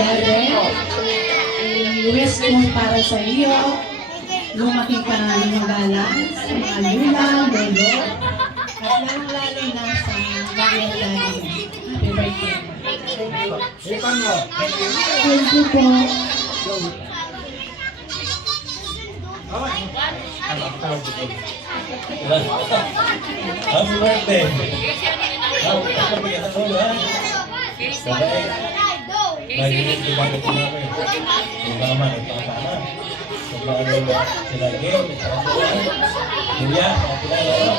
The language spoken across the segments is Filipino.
Gary. Wish ko para sa iyo. Lumaki ka ng magalang sa mga lulang, lolo. At lalong-lalo na sa bagay lalo. Happy birthday. Thank you po. Happy birthday! Lagi di bangga namin. Mama, ito ang sana. Sobrang sila Gil, Julia, kilala.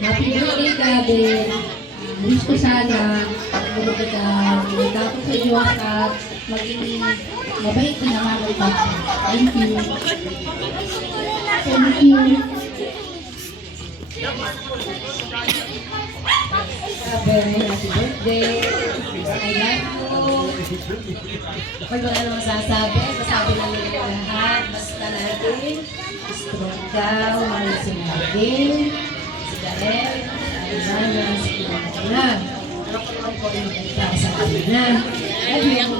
Happy birthday, Gabin. Wish ko sana magkakot sa Diyos at maging mabait na naman ang papa. Thank you. Thank you. Gabin, happy birthday. I love you. Pag wala naman sasabi lang nila lahat. Basta natin, strong daw, malisin natin. Si Gael, Arizona, si Kilala. Para sa kanila. Ayun.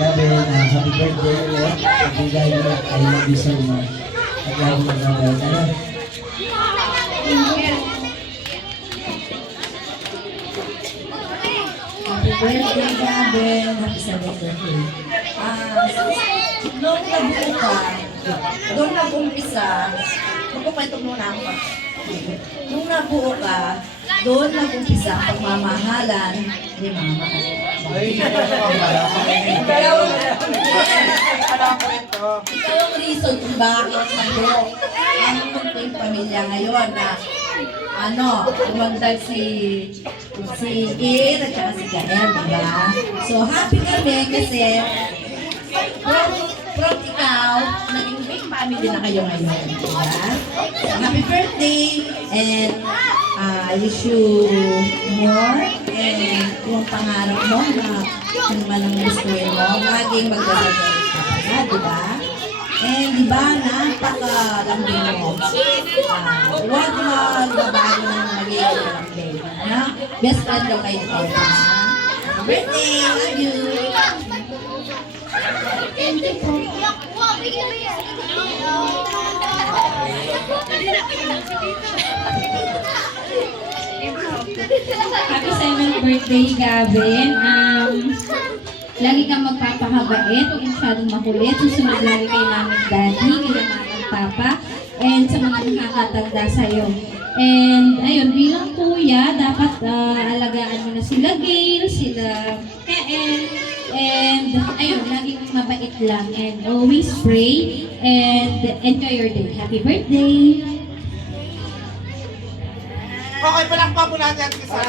Gabin, happy birthday ulit. Ibigay mo, I love you so much. At lagi mo na ba? Happy birthday, Gabin. Happy birthday. Nung nabuo ka, doon nag-umpisa, magkukwento muna ako. Nung nabuo ka, doon nag-umpisa ang pagmamahalan ni Mama. Ikaw ang reason kung bakit nabuo ang munting pamilya ngayon na umandal si Ir at saka si Gael, diba? So happy kami kasi from ikaw, naging big family na kayo ngayon. Diba? So, happy birthday and I wish you more and yung pangarap mo na kung man ang gustuin mo, laging magdadagay ka pa, diba? And diba, napaka-lambing mo. Huwag magbabago ng magiging lambing. Best friend daw kayo. Happy birthday! Love you! Thank you po. Happy 7th birthday, Gavin. Lagi kang magpapakabait, huwag masyadong makulit. Susunod lagi kay Mami at Daddy, kay Mama at Papa, and sa mga nakakatanda sa'yo. And ayun, bilang kuya, dapat alagaan mo na sila Gail, sila Keen, and ayun, laging mabait lang. And always pray, and enjoy your day. Happy birthday! Okay, palakpa po natin ang isa.